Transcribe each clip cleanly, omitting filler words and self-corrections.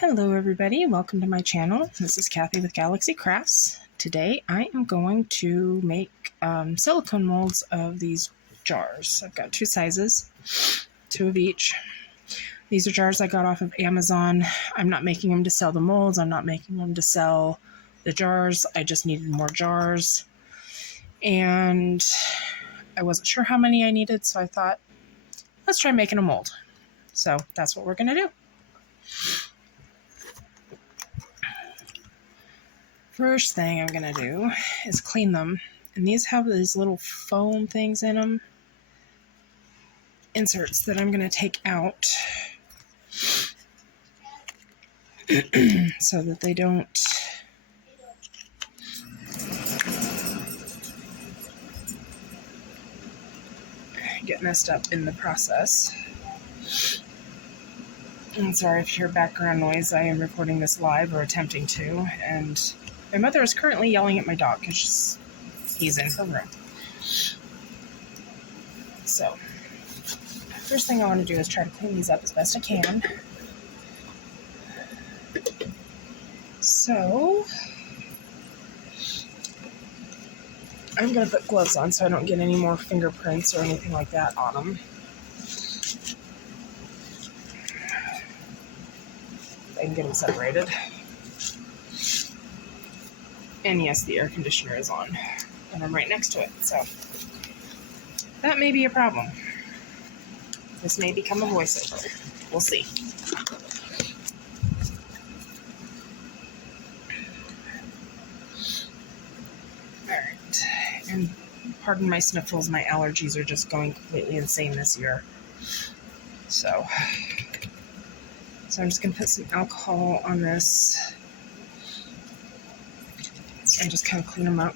Hello everybody, welcome to my channel. This is Kathy with Galaxy Crafts. Today I am going to make silicone molds of these jars. I've got two sizes, two of each. These are jars I got off of Amazon. I'm not making them to sell the molds, I'm not making them to sell the jars. I just needed more jars. And I wasn't sure how many I needed, so I thought, let's try making a mold. So that's what we're going to do. First thing I'm going to do is clean them. And these have these little foam things in them. Inserts that I'm going to take out so that they don't get messed up in the process. And sorry if you hear background noise. I am recording this live, or attempting to, and my mother is currently yelling at my dog because he's in her room. So, first thing I want to do is try to clean these up as best I can. So, I'm going to put gloves on so I don't get any more fingerprints or anything like that on them. I can get them separated. And yes, the air conditioner is on, and I'm right next to it, so that may be a problem. This may become a voiceover. We'll see. Alright, and pardon my sniffles, my allergies are just going completely insane this year. So I'm just going to put some alcohol on this and just kind of clean them up.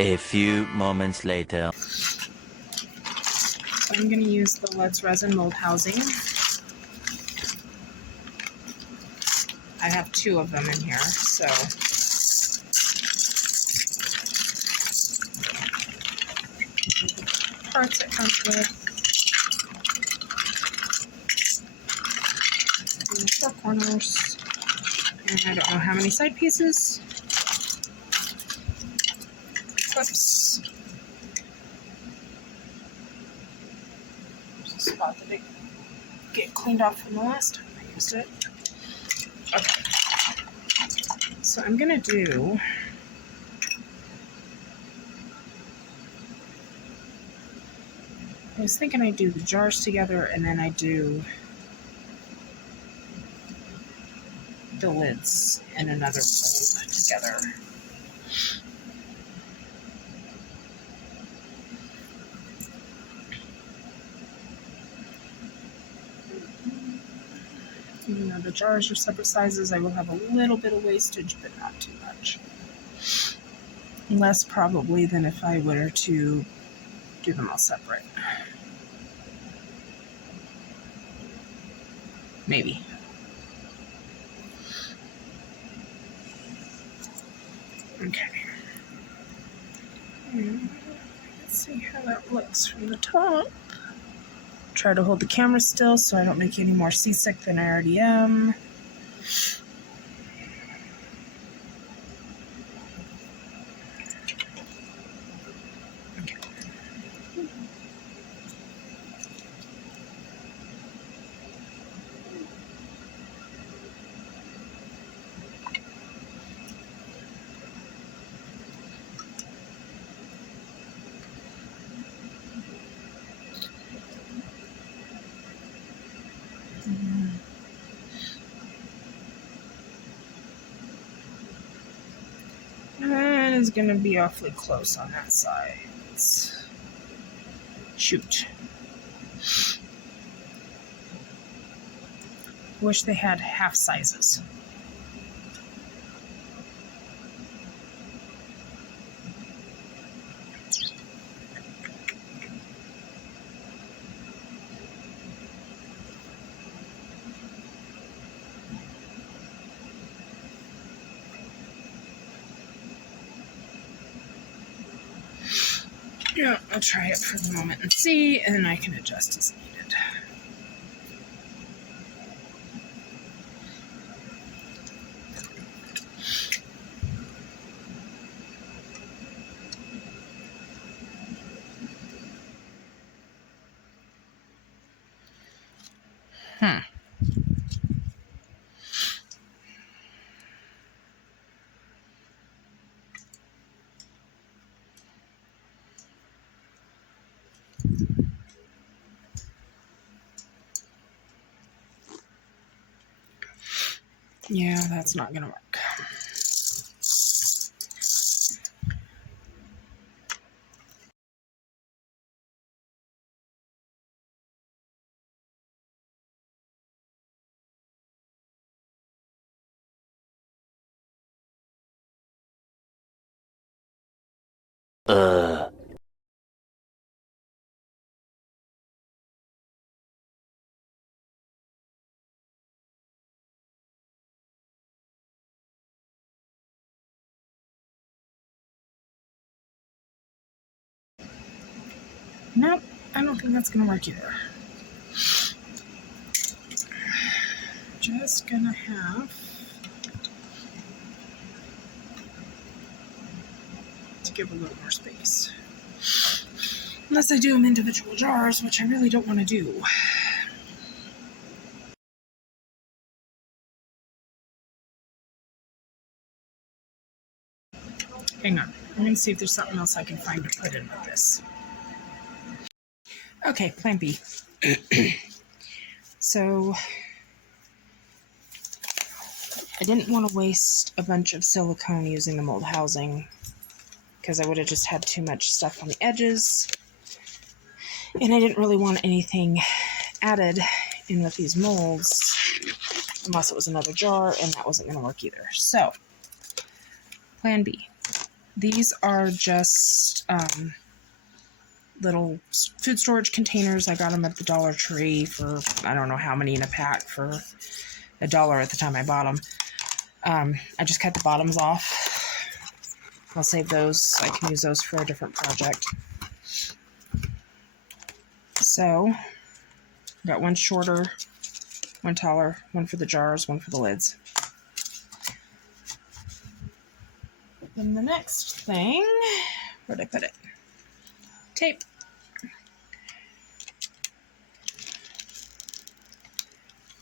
A few moments later. So I'm going to use the resin mold housing. I have two of them in here, so parts it comes with. And the four corners. And I don't know how many side pieces. Clips. There's a spot that didn't get cleaned off from the last time I used it. Okay. So I'm going to do I was thinking I'd do the jars together and then I do the lids in another mold together. Even though the jars are separate sizes, I will have a little bit of wastage, but not too much. Less probably than if I were to do them all separate. Maybe. Okay. Let's see how that looks from the top. Try to hold the camera still so I don't make you any more seasick than I already am. Okay. That is going to be awfully close on that side. Shoot. Wish they had half sizes. Yeah, I'll try it for the moment and see, and then I can adjust as needed. Yeah, that's not gonna work. Uh. Nope, I don't think that's gonna work either. Just gonna have to give a little more space. Unless I do them individual jars, which I really don't want to do. Hang on, I'm gonna see if there's something else I can find to put in with this. Okay, plan B. So, I didn't want to waste a bunch of silicone using the mold housing because I would have just had too much stuff on the edges. And I didn't really want anything added in with these molds unless it was another jar, and that wasn't going to work either. So, plan B. These are just little food storage containers. I got them at the Dollar Tree for, I don't know how many in a pack, for $1 at the time I bought them. I just cut the bottoms off. I'll save those. I can use those for a different project. So, got one shorter, one taller, one for the jars, one for the lids. Then the next thing, where'd I put it? Tape.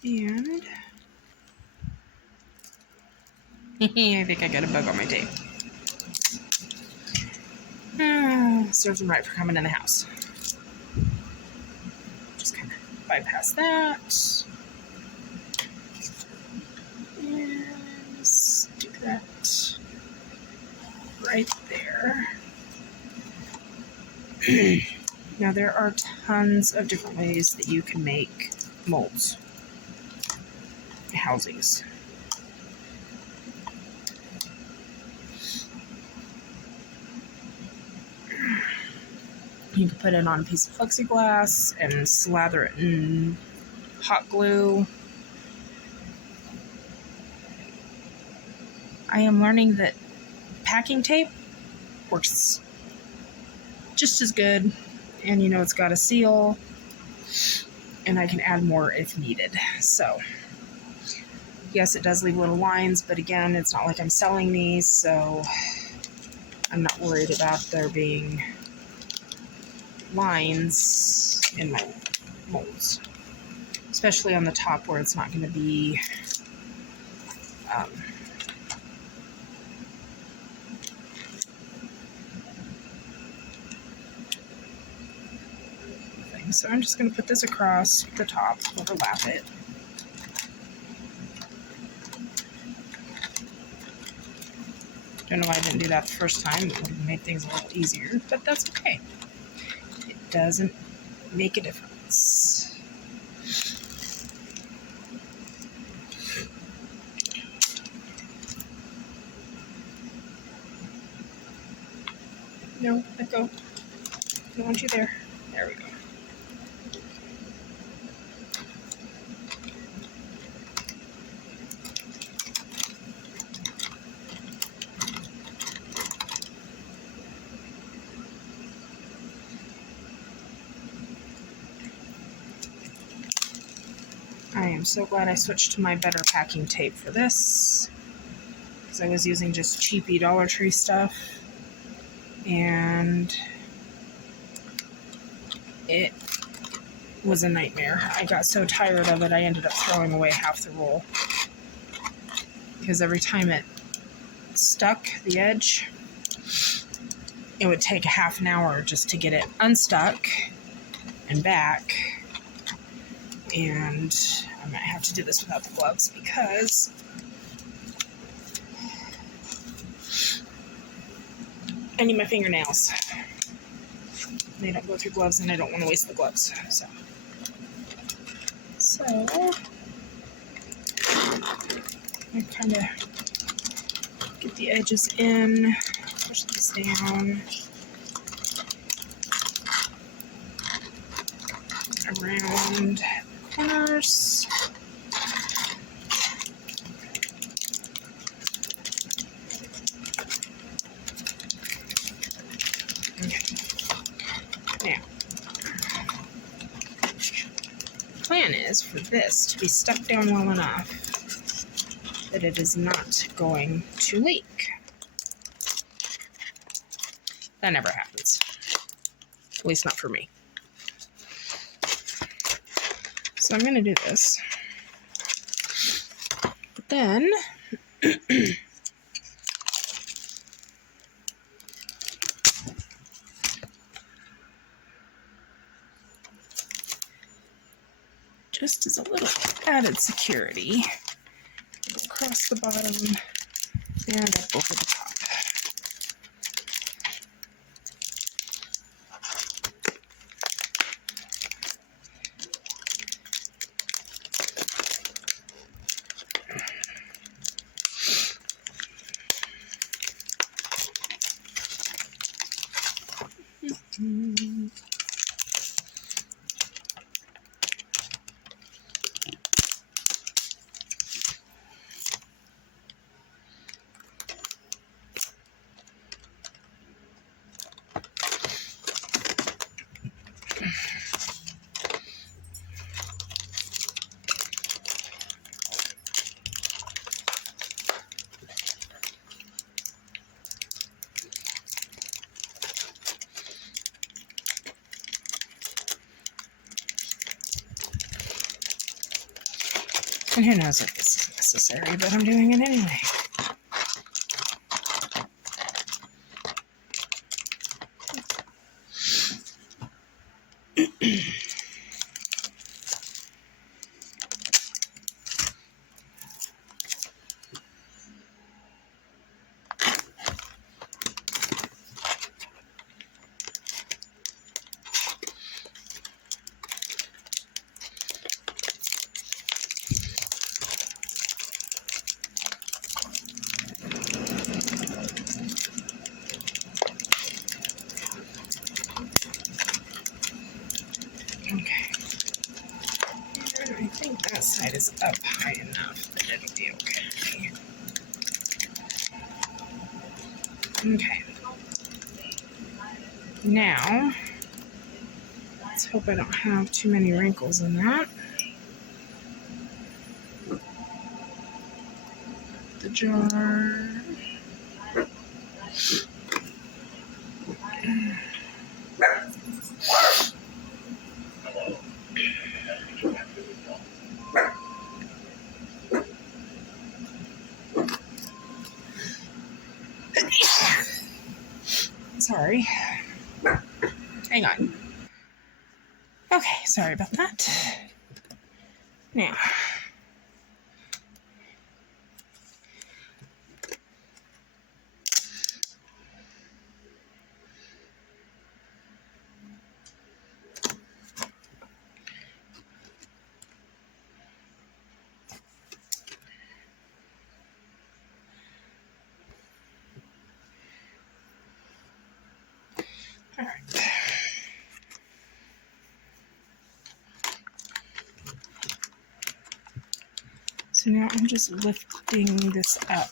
And I think I got a bug on my tape. Serves them right for coming in the house. Just kind of bypass that. And stick that right there. Now there are tons of different ways that you can make molds, housings. You can put it on a piece of plexiglass and slather it in hot glue. I am learning that packing tape works just as good, and you know it's got a seal, and I can add more if needed. So yes, it does leave little lines, but again, it's not like I'm selling these, so I'm not worried about there being lines in my molds, especially on the top where it's not going to be so I'm just going to put this across the top, overlap it. Don't know why I didn't do that the first time. It would have made things a little easier, but that's okay. It doesn't make a difference. No, let go. I don't want you there. There we go. I am so glad I switched to my better packing tape for this, because I was using just cheapy Dollar Tree stuff, and it was a nightmare. I got so tired of it, I ended up throwing away half the roll, because every time it stuck the edge, it would take a half an hour just to get it unstuck and back. And I might have to do this without the gloves because I need my fingernails. They don't go through gloves, and I don't want to waste the gloves. So I kind of get the edges in, push this down, around the corners. Okay. Now, the plan is for this to be stuck down well enough that it is not going to leak. That never happens. At least not for me. So I'm going to do this. But then just as a little added security, across the bottom and up over the top. And who knows if this is necessary, but I'm doing it anyway. Okay. And I think that side is up high enough that it'll be okay. Okay. Now, let's hope I don't have too many wrinkles in that. The jar. Sorry. Hang on. Okay, sorry about that. Now, all right. So now I'm just lifting this up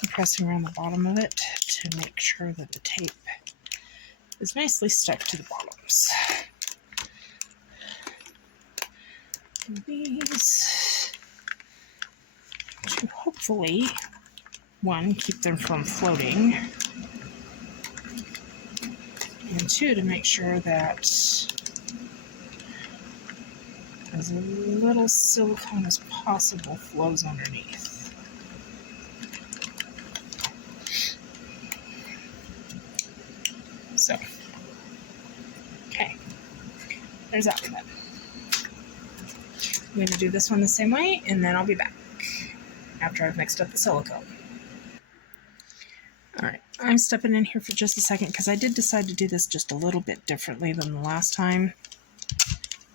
and pressing around the bottom of it to make sure that the tape is nicely stuck to the bottoms. these to hopefully, one, keep them from floating, and two, to make sure that as little silicone as possible flows underneath. So, okay, there's that one then. I'm going to do this one the same way, and then I'll be back after I've mixed up the silicone. Alright, I'm stepping in here for just a second because I did decide to do this just a little bit differently than the last time.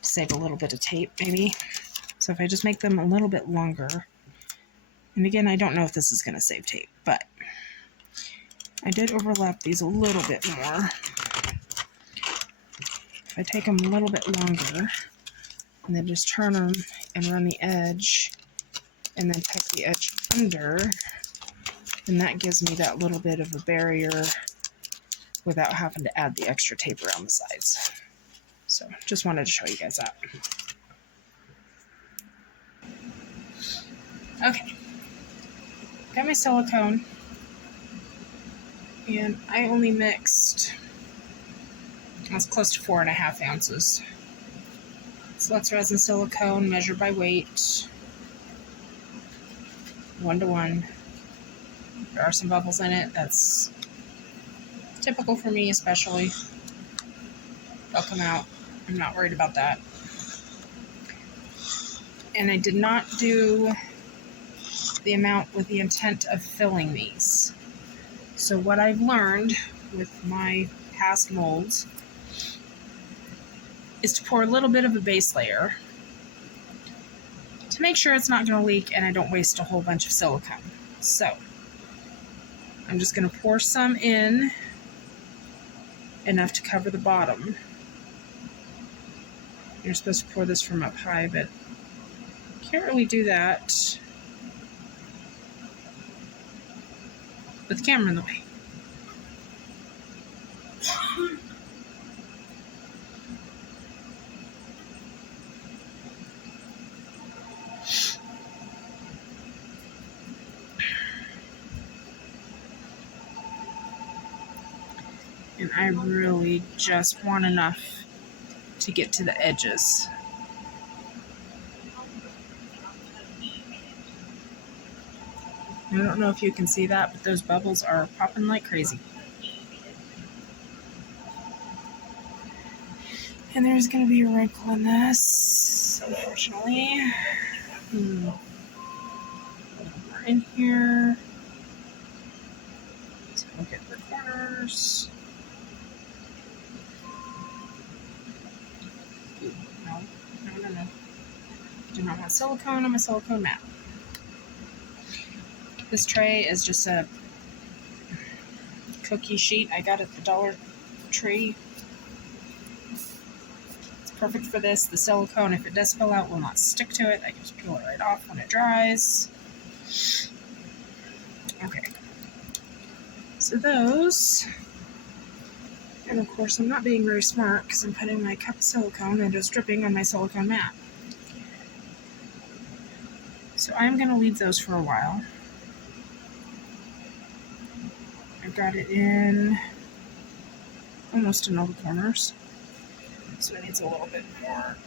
Save a little bit of tape, maybe. So if I just make them a little bit longer, and again, I don't know if this is going to save tape, but I did overlap these a little bit more. If I take them a little bit longer, and then just turn them and run the edge, and then tuck the edge under, and that gives me that little bit of a barrier without having to add the extra tape around the sides. So just wanted to show you guys that. Okay, got my silicone, and I only mixed, that's close to 4.5 ounces. So that's resin silicone, measured by weight, 1:1. There are some bubbles in it. That's typical for me, especially. They'll come out. I'm not worried about that. And I did not do the amount with the intent of filling these. So what I've learned with my past molds is to pour a little bit of a base layer to make sure it's not going to leak and I don't waste a whole bunch of silicone. So I'm just going to pour some in, enough to cover the bottom. You're supposed to pour this from up high, but can't really do that with the camera in the way. And I really just want enough to get to the edges. I don't know if you can see that, but those bubbles are popping like crazy. And there's going to be a wrinkle in this, unfortunately. A little more in here. So we'll get the corners. No. Do not have silicone on my silicone mat. This tray is just a cookie sheet I got at the Dollar Tree. It's perfect for this. The silicone, if it does spill out, will not stick to it. I can just peel it right off when it dries. Okay. So those, and of course I'm not being very smart because I'm putting my cup of silicone and it's dripping on my silicone mat. So I'm going to leave those for a while. I've got it in almost in all the corners, so it needs a little bit more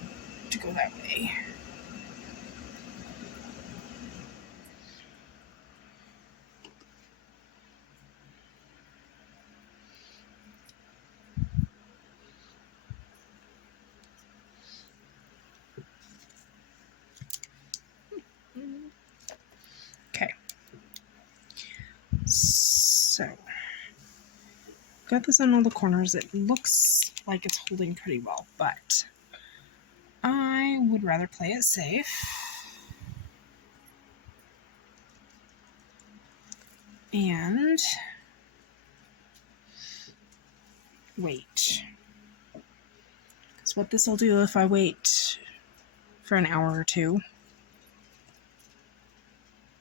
to go that way. Okay, so got this on all the corners. It looks like it's holding pretty well, but I would rather play it safe and wait. Because what this will do if I wait for an hour or two,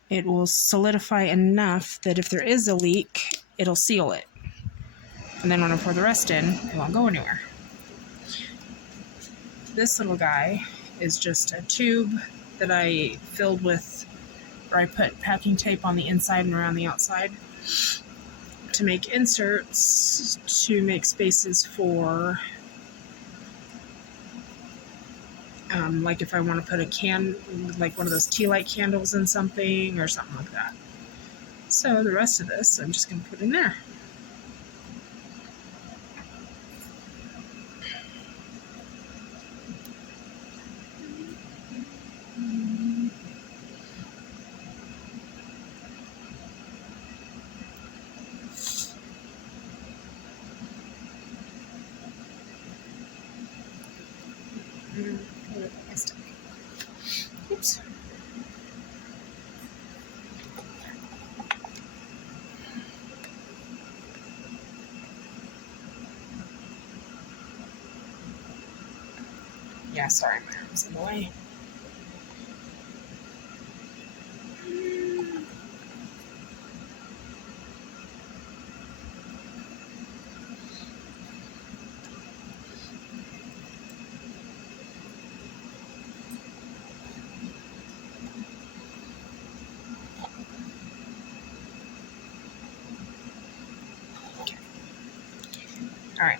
it will solidify enough that if there is a leak, it'll seal it. And then when I pour the rest in, it won't go anywhere. This little guy is just a tube that I filled with, or I put packing tape on the inside and around the outside to make inserts to make spaces for, like if I want to put like one of those tea light candles in something or something like that. So the rest of this I'm just going to put in there. Oops. Yeah, sorry, my arm's in the way. All right.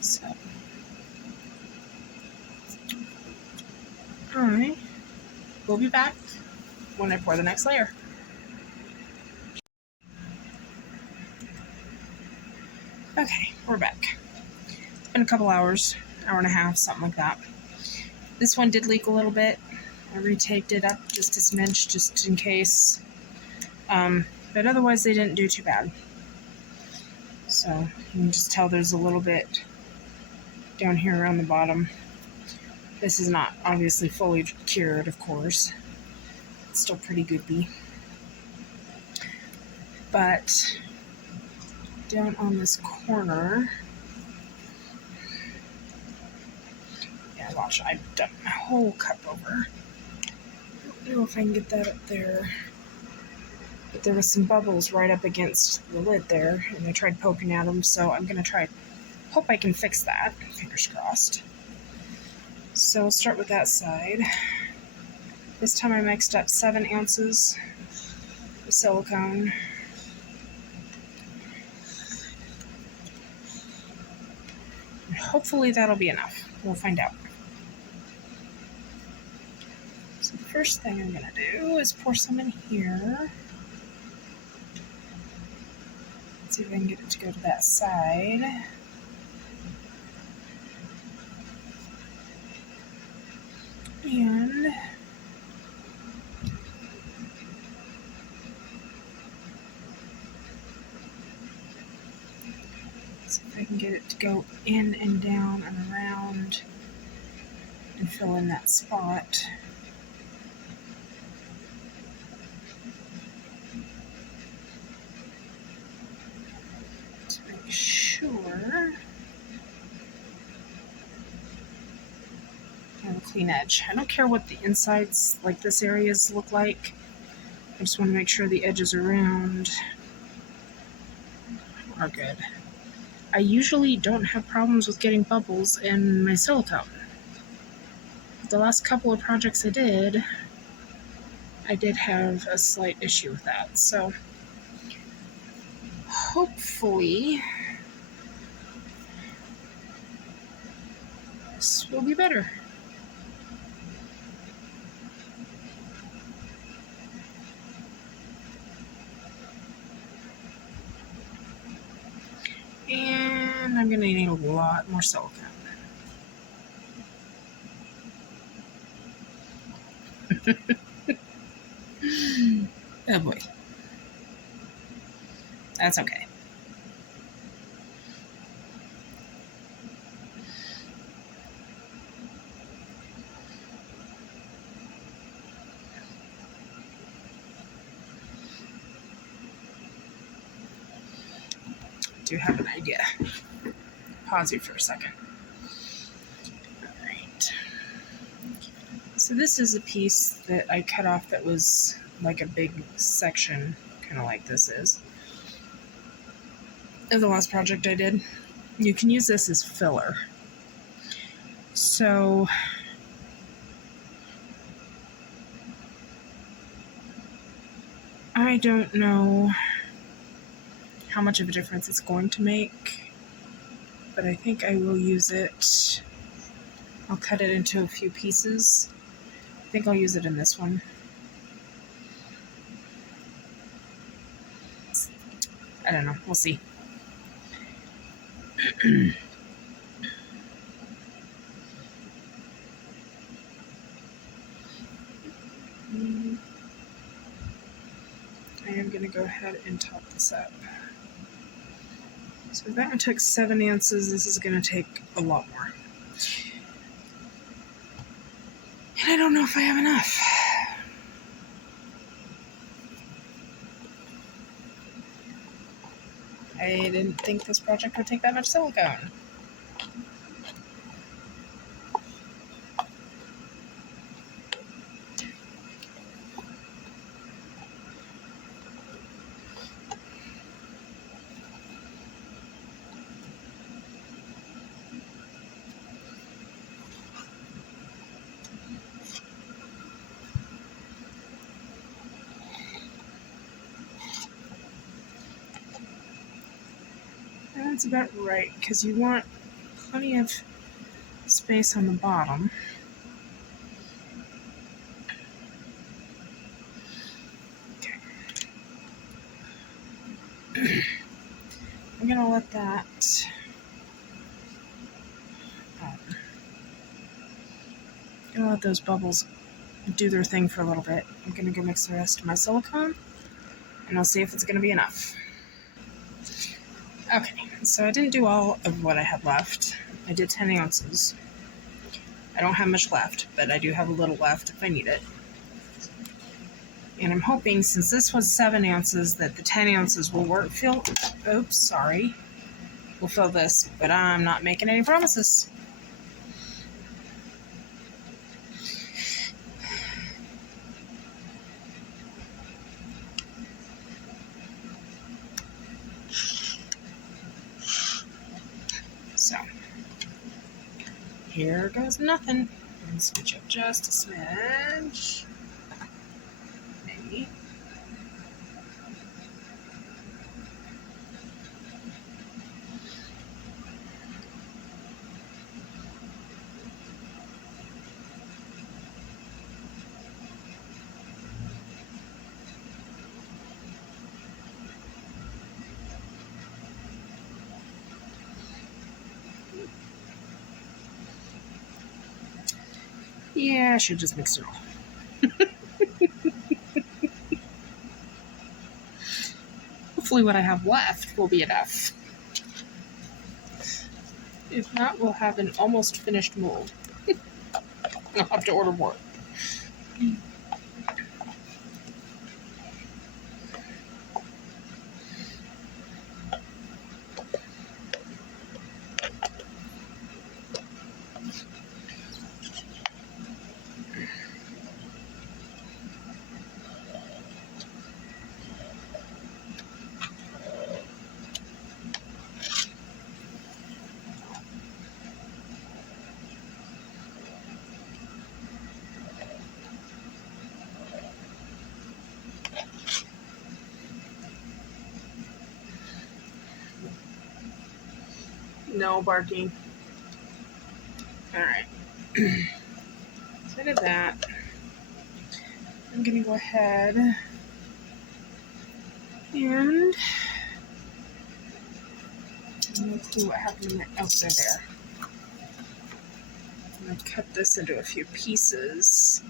So, all right. We'll be back when I pour the next layer. Okay, we're back. It's been a couple hours, hour and a half, something like that. This one did leak a little bit. I retaped it up just a smidge, just in case. But otherwise, they didn't do too bad. So you can just tell there's a little bit down here around the bottom. This is not obviously fully cured, of course. It's still pretty goopy. But down on this corner, yeah, watch, I've done my whole cup over. I don't know if I can get that up there. But there was some bubbles right up against the lid there, and I tried poking at them, so I'm going to try, hope I can fix that, fingers crossed. So we'll start with that side. This time I mixed up 7 ounces of silicone. Hopefully that'll be enough. We'll find out. So the first thing I'm going to do is pour some in here. Let's see if I can get it to go to that side. And see if I can get it to go in and down and around and fill in that spot. To make sure I have a clean edge. I don't care what the insides, like this areas, look like. I just want to make sure the edges around are good. I usually don't have problems with getting bubbles in my silicone. The last couple of projects I did have a slight issue with that. So hopefully this will be better. And I'm going to need a lot more silicone. Oh boy. That's okay. I do have an idea. Pause you for a second. So this is a piece that I cut off that was like a big section, kind of like this is, of the last project I did. You can use this as filler. So I don't know how much of a difference it's going to make, but I think I will use it. I'll cut it into a few pieces. I think I'll use it in this one. I don't know. We'll see. I am going to go ahead and top this up. So that one took 7 ounces. This is going to take a lot more. And I don't know if I have enough. I didn't think this project would take that much silicone. That's about right, because you want plenty of space on the bottom. Okay. I'm going to let that I'm going to let those bubbles do their thing for a little bit. I'm going to go mix the rest of my silicone, and I'll see if it's going to be enough. Okay, so I didn't do all of what I had left. I did 10 ounces. I don't have much left, but I do have a little left if I need it. And I'm hoping, since this was 7 ounces, that the 10 ounces will work. Will fill this, but I'm not making any promises. So, here goes nothing. And switch up just a smidge. Maybe. Yeah, I should just mix it all. Hopefully what I have left will be enough. If not, we'll have an almost finished mold. I'll have to order more. No barking. Alright. So I did that. I'm going to go ahead and let's see what happened in the outside there. I'm going to cut this into a few pieces.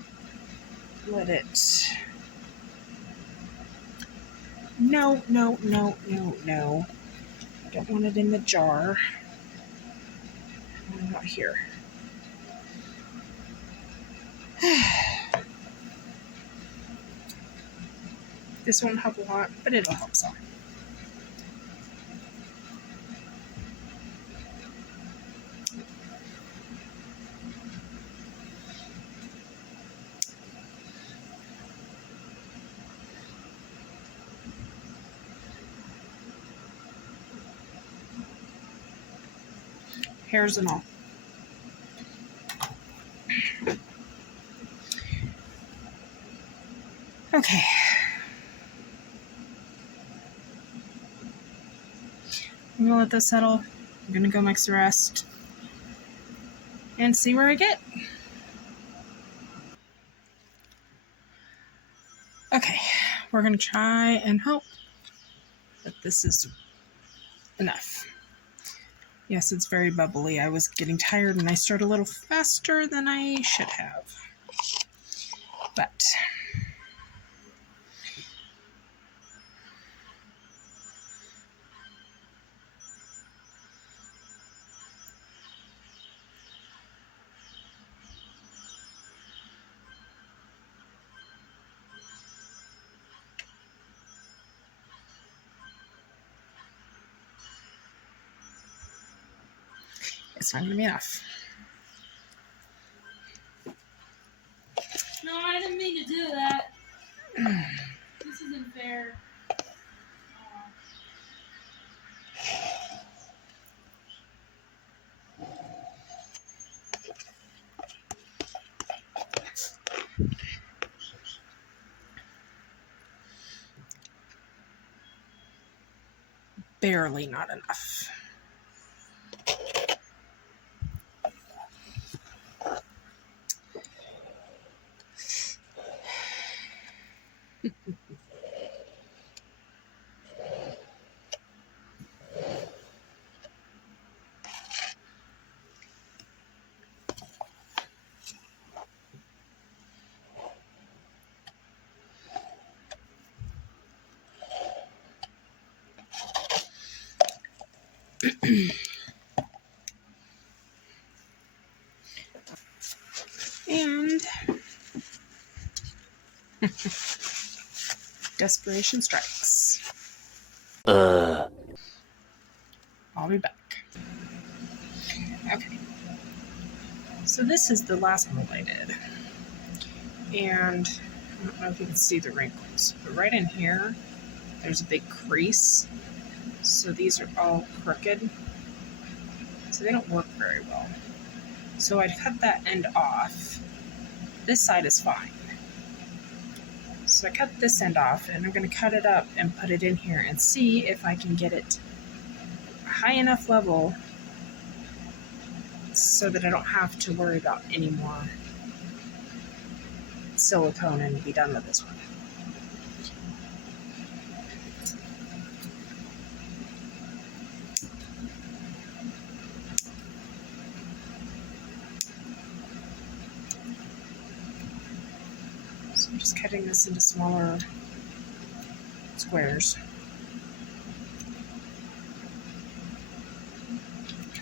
Let it... No. I don't want it in the jar. Not here. This won't help a lot, but it'll help some. hairs and all. Okay. I'm gonna let this settle. I'm gonna go mix the rest and see where I get. Okay, we're gonna try and hope that this is enough. Yes, it's very bubbly. I was getting tired and I started a little faster than I should have. But it's not gonna be enough. No, I didn't mean to do that. This isn't fair. Barely not enough. And desperation strikes. I'll be back. Okay. So this is the last mold I did. And I don't know if you can see the wrinkles, but right in here, there's a big crease. So these are all crooked. So they don't work very well. So I'd cut that end off. This side is fine. So I cut this end off and I'm going to cut it up and put it in here and see if I can get it a high enough level so that I don't have to worry about any more silicone and be done with this one. So I'm just cutting this into smaller squares.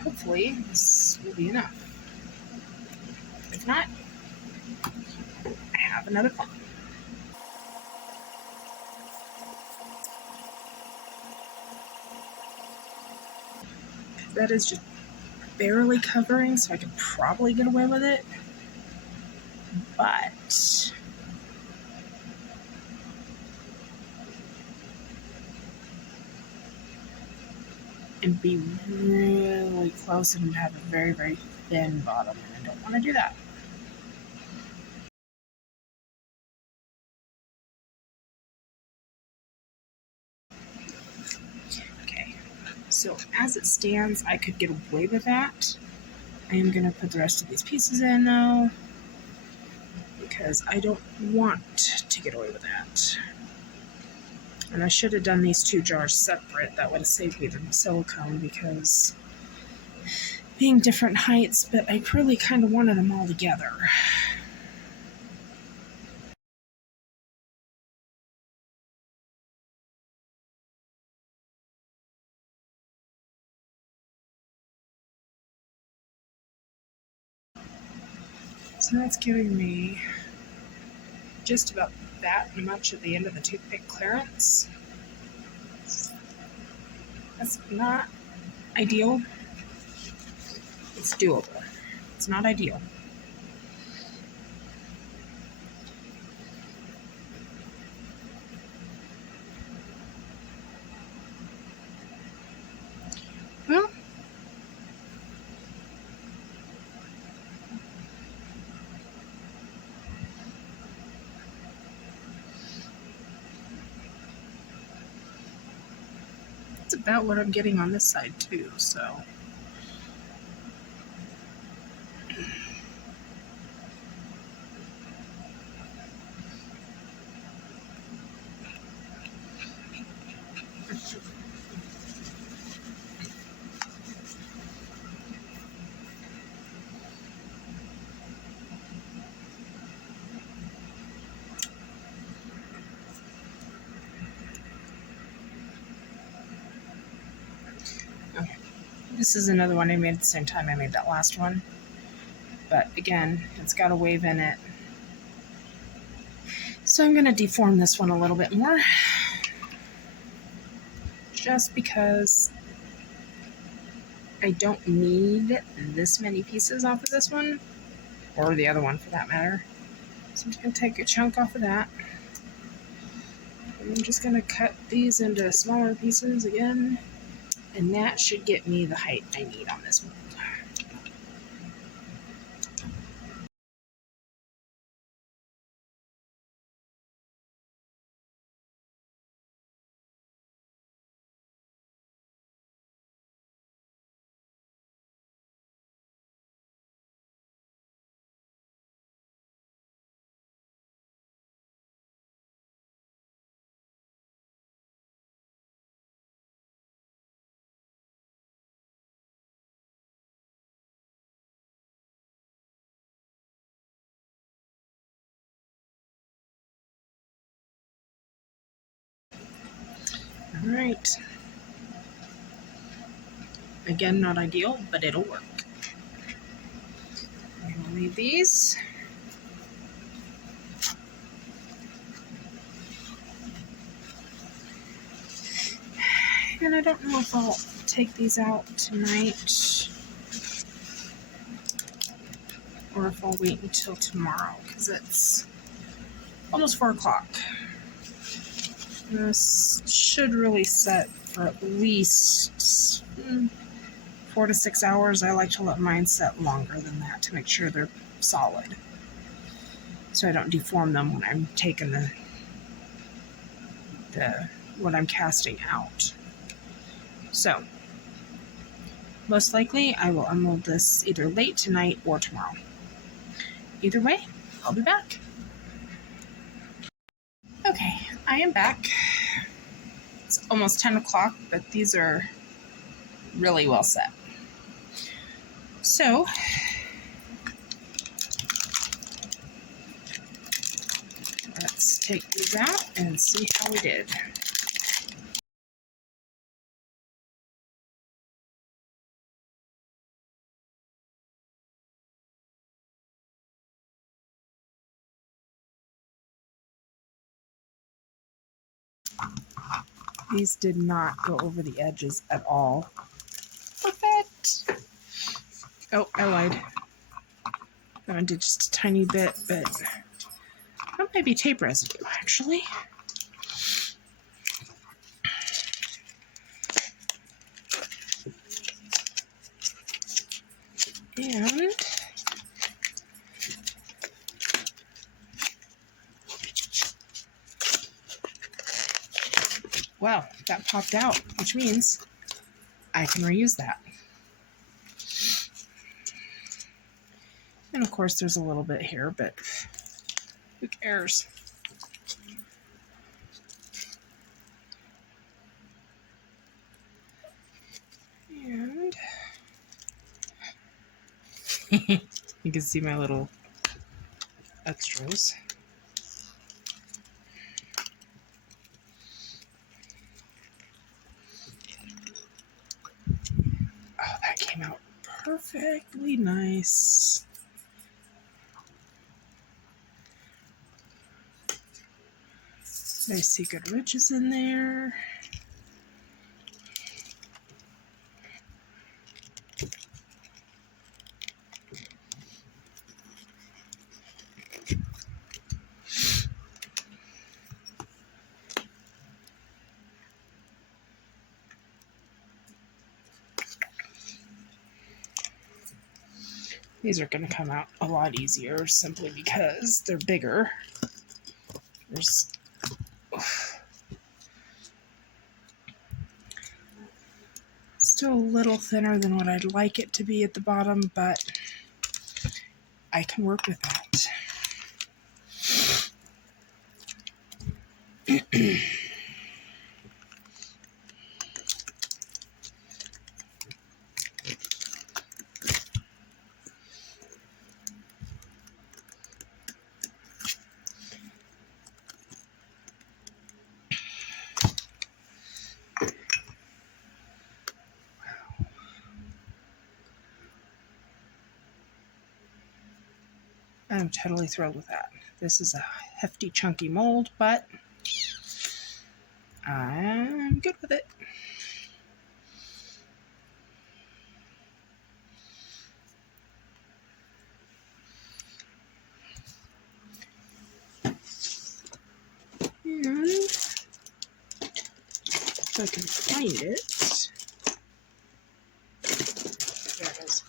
Hopefully this will be enough. If not, I have another plan. That is just barely covering, so I could probably get away with it. But and be really close and have a very, very thin bottom, and I don't want to do that. Okay, so as it stands, I could get away with that. I am going to put the rest of these pieces in though, because I don't want to get away with that. And I should have done these two jars separate. That would have saved me the silicone, because being different heights, but I really kind of wanted them all together. So that's giving me just about that much at the end of the toothpick clearance. That's not ideal. It's doable. It's not ideal. Well, about what I'm getting on this side too, so. Okay. This is another one I made at the same time I made that last one. But again, it's got a wave in it. So I'm going to deform this one a little bit more. Just because I don't need this many pieces off of this one. Or the other one for that matter. So I'm just going to take a chunk off of that. And I'm just going to cut these into smaller pieces again. And that should get me the height I need on this mold. Alright. Again, not ideal, but it'll work. I'm going to leave these. And I don't know if I'll take these out tonight or if I'll wait until tomorrow because it's almost 4 o'clock. This should really set for at least 4 to 6 hours. I like to let mine set longer than that to make sure they're solid, so I don't deform them when I'm taking the what I'm casting out. So most likely I will unmold this either late tonight or tomorrow. Either way, I'll be back. Okay, I am back. It's almost 10 o'clock, but these are really well set. So, let's take these out and see how we did. These did not go over the edges at all. Perfect. Oh, I lied. I did just a tiny bit, but that might be tape residue, actually. And wow, that popped out, which means I can reuse that. And of course there's a little bit here, but who cares? And you can see my little extras. Oh, that came out perfectly nice. I see good ridges in there. These are going to come out a lot easier simply because they're bigger. Still a little thinner than what I'd like it to be at the bottom, but I can work with that. I'm totally thrilled with that. This is a hefty, chunky mold, but I'm good with it. And if I can find it. There it is.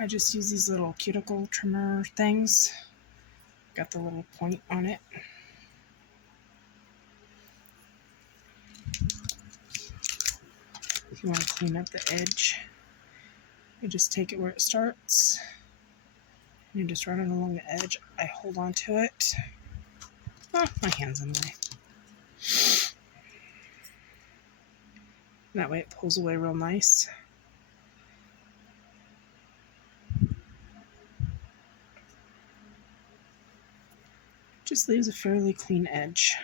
I just use these little cuticle trimmer things. Got the little point on it. If you want to clean up the edge, you just take it where it starts. And you just run it along the edge. I hold on to it. Oh, my hand's in the way. That way it pulls away real nice. Just leaves a fairly clean edge.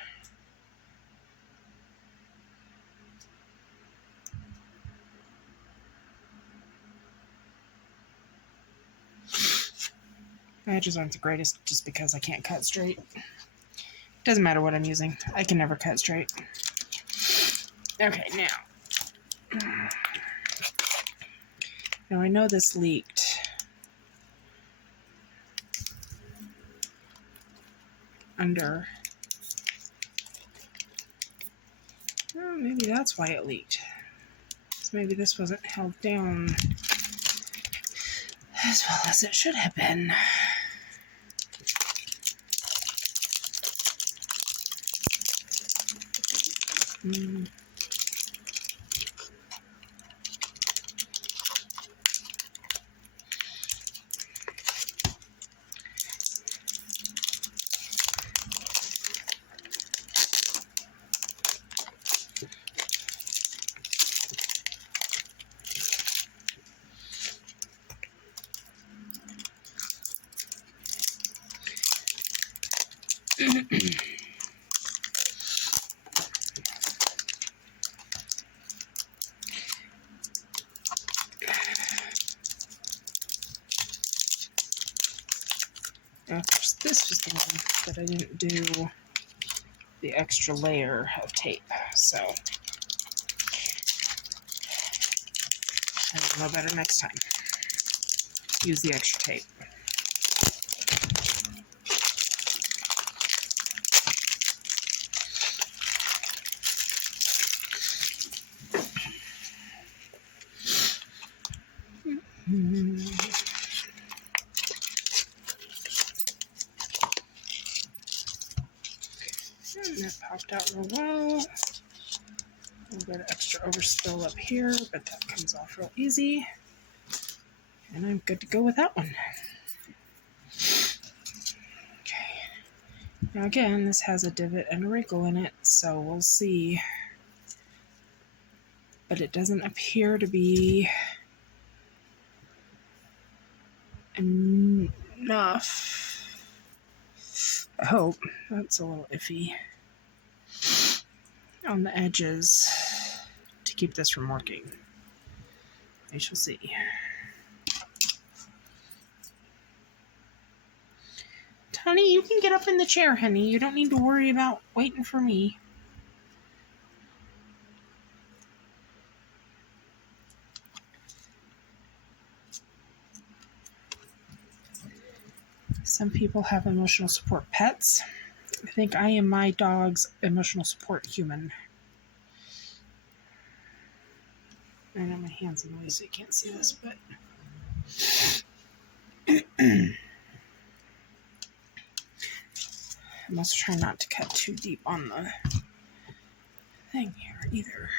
My edges aren't the greatest just because I can't cut straight. Doesn't matter what I'm using. I can never cut straight. Okay, now I know this leaked. Under. Oh, maybe that's why it leaked. So maybe this wasn't held down as well as it should have been. Of course, this was the one that I didn't do the extra layer of tape, so I'll know better next time. Use the extra tape. And that popped out real well. A little bit of extra overspill up here, but that comes off real easy. And I'm good to go with that one. Okay. Now again, this has a divot and a wrinkle in it, so we'll see. But it doesn't appear to be enough. I hope. That's a little iffy on the edges to keep this from working. We shall see. Honey, you can get up in the chair, honey. You don't need to worry about waiting for me. Some people have emotional support pets. I think I am my dog's emotional support human. I know my hand's in the way so you can't see this, but I must try not to cut too deep on the thing here either.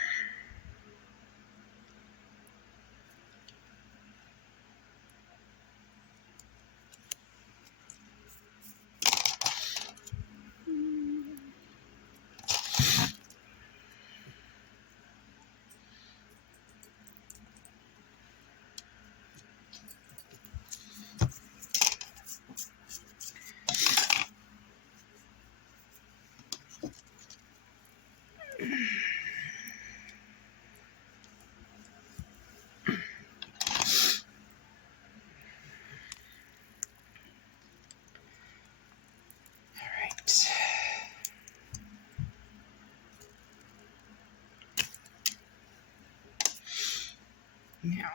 Now,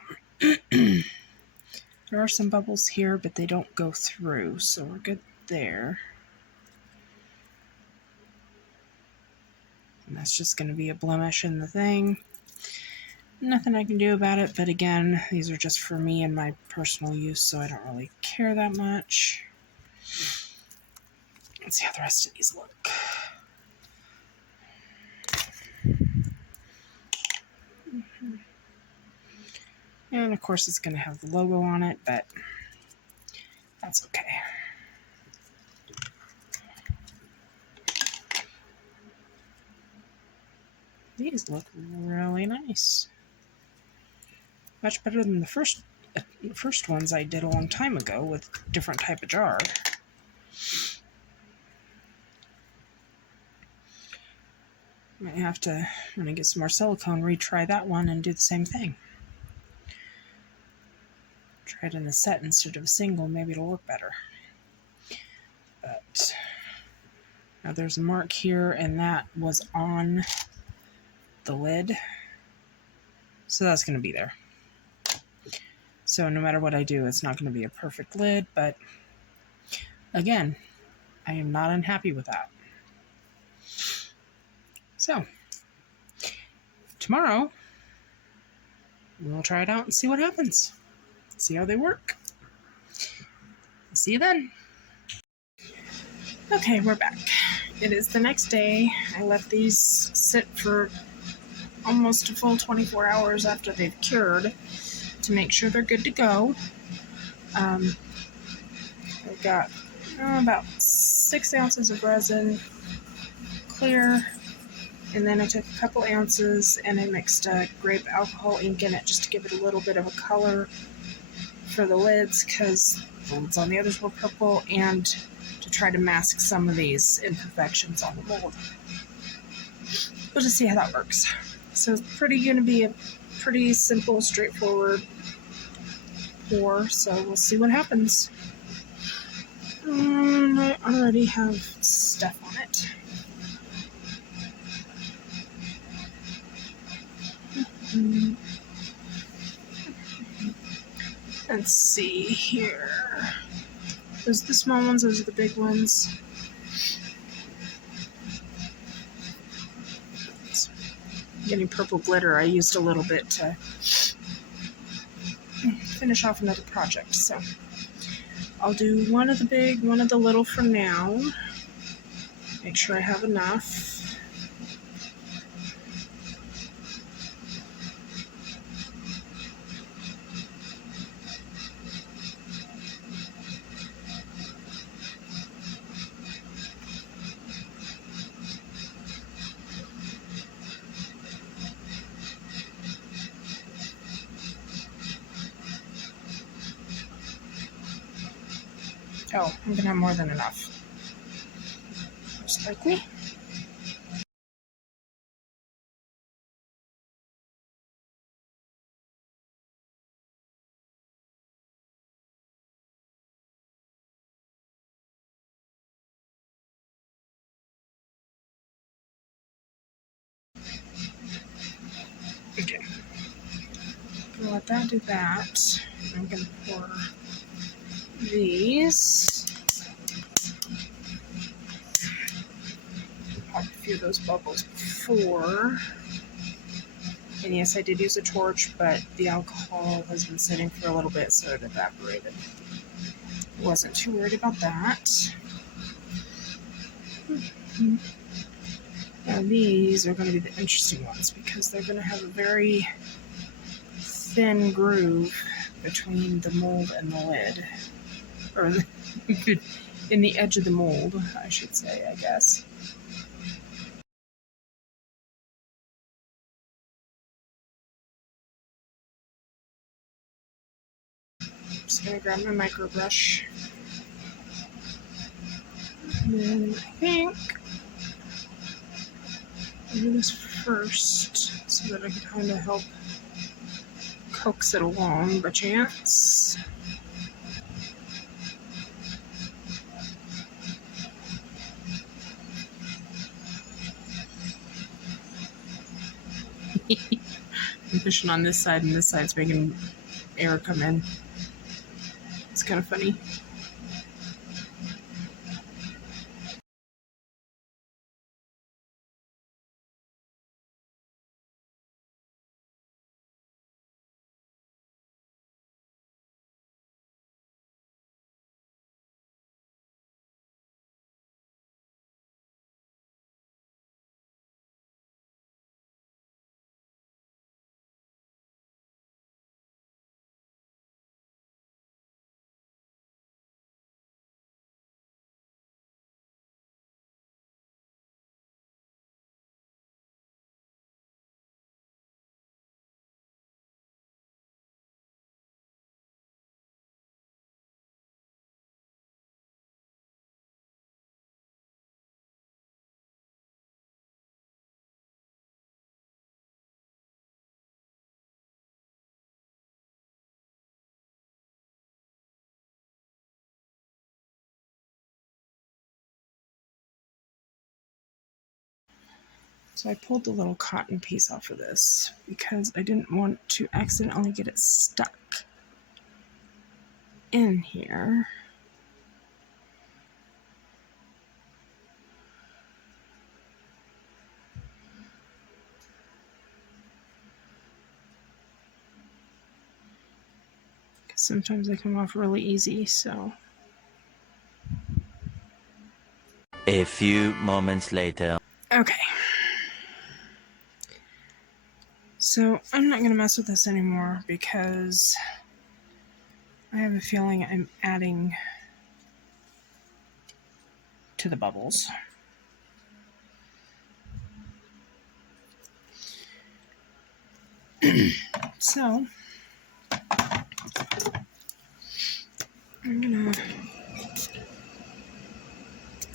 there are some bubbles here, but they don't go through, so we're good there. And that's just going to be a blemish in the thing. Nothing I can do about it, but again, these are just for me and my personal use, so I don't really care that much. Let's see how the rest of these look. And of course it's going to have the logo on it, but that's okay. These look really nice. Much better than the first ones I did a long time ago with a different type of jar. Might have to, when I get some more silicone, retry that one and do the same thing. Try it in a set instead of a single, maybe it'll work better. But now there's a mark here, and that was on the lid, so that's going to be there. So no matter what I do, it's not going to be a perfect lid, but again, I am not unhappy with that. So tomorrow we'll try it out and see what happens. See how they work. See you then. Okay, we're back. It is the next day. I left these sit for almost a full 24 hours after they've cured to make sure they're good to go. I've got about 6 ounces of resin, clear, and then I took a couple ounces and I mixed grape alcohol ink in it just to give it a little bit of a color for the lids, because the lids on the others were purple, and to try to mask some of these imperfections on the mold. We'll just see how that works. So it's going to be a pretty simple, straightforward pour, so we'll see what happens. And I already have stuff on it. Let's see here. Those are the small ones, those are the big ones. Getting purple glitter, I used a little bit to finish off another project, so I'll do one of the big, one of the little for now. Make sure I have enough. Oh, I'm gonna have more than enough. Most likely. Okay. Gonna let that do that. I'm gonna pour these. Popped a few of those bubbles before. And yes, I did use a torch, but the alcohol has been sitting for a little bit, so it evaporated. Wasn't too worried about that. Now these are going to be the interesting ones because they're going to have a very thin groove between the mold and the lid. Or in the edge of the mold, I should say, I guess. I'm just going to grab my micro brush. And then I think I'll do this first so that I can kind of help coax it along by chance. I'm pushing on this side, and this side's making air come in. It's kind of funny. So I pulled the little cotton piece off of this because I didn't want to accidentally get it stuck in here. Sometimes they come off really easy, so. A few moments later. Okay. So I'm not going to mess with this anymore because I have a feeling I'm adding to the bubbles. So I'm going to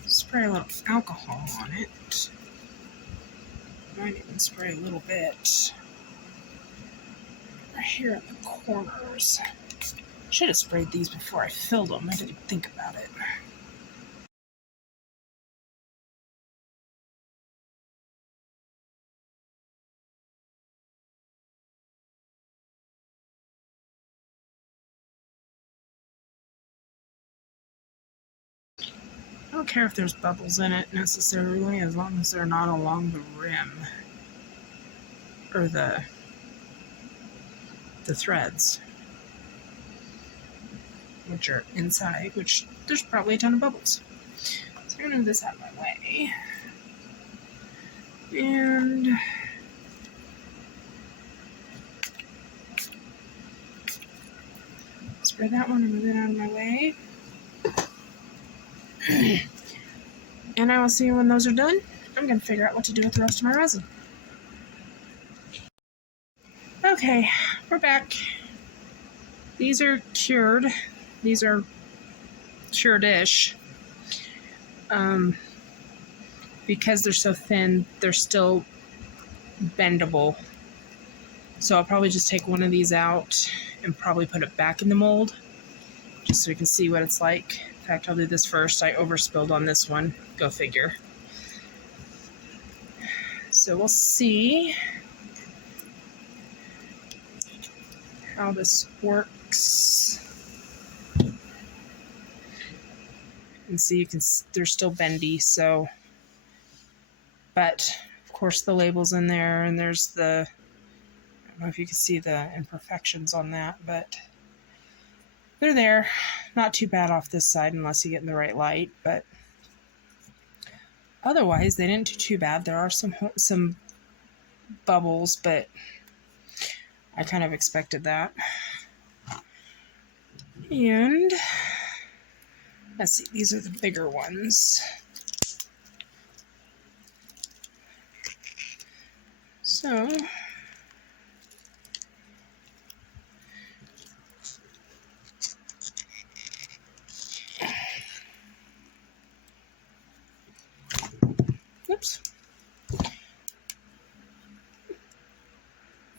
spray a little alcohol on it. Might even spray a little bit right here in the corners. Should have sprayed these before I filled them. I didn't think about it. I don't care if there's bubbles in it necessarily, as long as they're not along the rim or the threads, which are inside, which there's probably a ton of bubbles. So I'm gonna move this out of my way. And spray that one and move it out of my way. And I will see you when those are done. I'm going to figure out what to do with the rest of my resin. Okay, we're back. These are cured. These are cured-ish. Because they're so thin, they're still bendable. So I'll probably just take one of these out and probably put it back in the mold, just so we can see what it's like. In fact, I'll do this first. I overspilled on this one. Go figure. So we'll see how this works. And see, you can, they're still bendy, so, but of course the label's in there, and there's the, I don't know if you can see the imperfections on that, but they're there. Not too bad off this side unless you get in the right light, but otherwise they didn't do too bad. There are some bubbles, but I kind of expected that. And let's see, these are the bigger ones. So oops.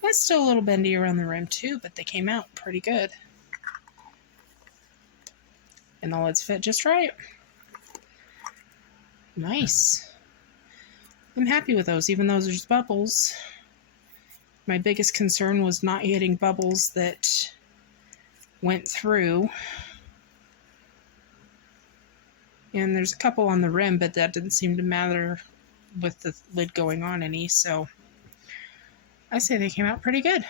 That's still a little bendy around the rim too, but they came out pretty good. And the lids fit just right. Nice. I'm happy with those, even though there's bubbles. My biggest concern was not getting bubbles that went through. And there's a couple on the rim, but that didn't seem to matter with the lid going on any, so I say they came out pretty good.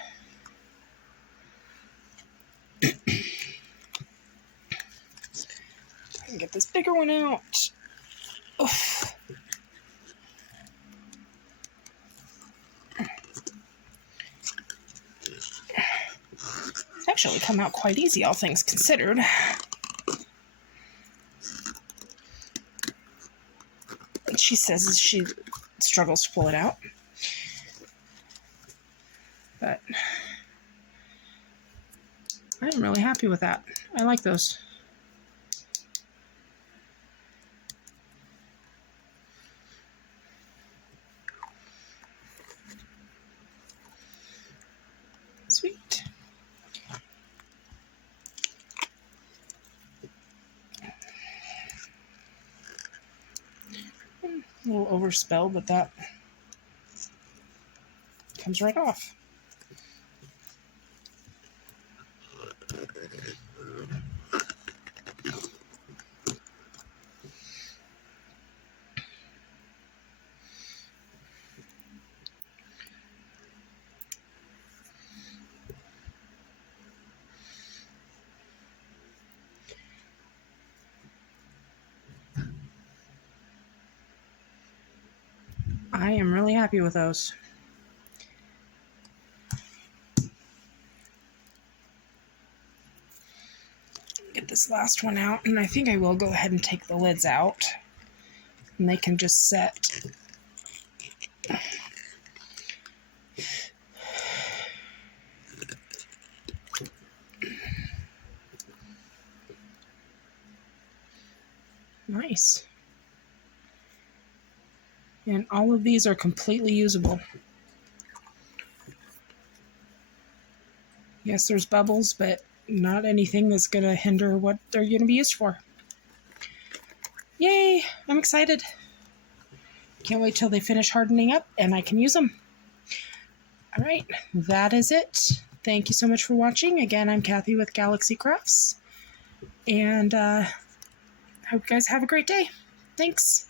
I can get this bigger one out. Oof. It's actually come out quite easy, all things considered. She says she struggles to pull it out. But I'm really happy with that. I like those. Sweet. A little overspell, but that comes right off. I am really happy with those. Get this last one out, and I think I will go ahead and take the lids out, and they can just set. Nice. And all of these are completely usable. Yes, there's bubbles, but not anything that's going to hinder what they're going to be used for. Yay! I'm excited. Can't wait till they finish hardening up and I can use them. All right, that is it. Thank you so much for watching. Again, I'm Kathy with Galaxy Crafts. And I hope you guys have a great day. Thanks.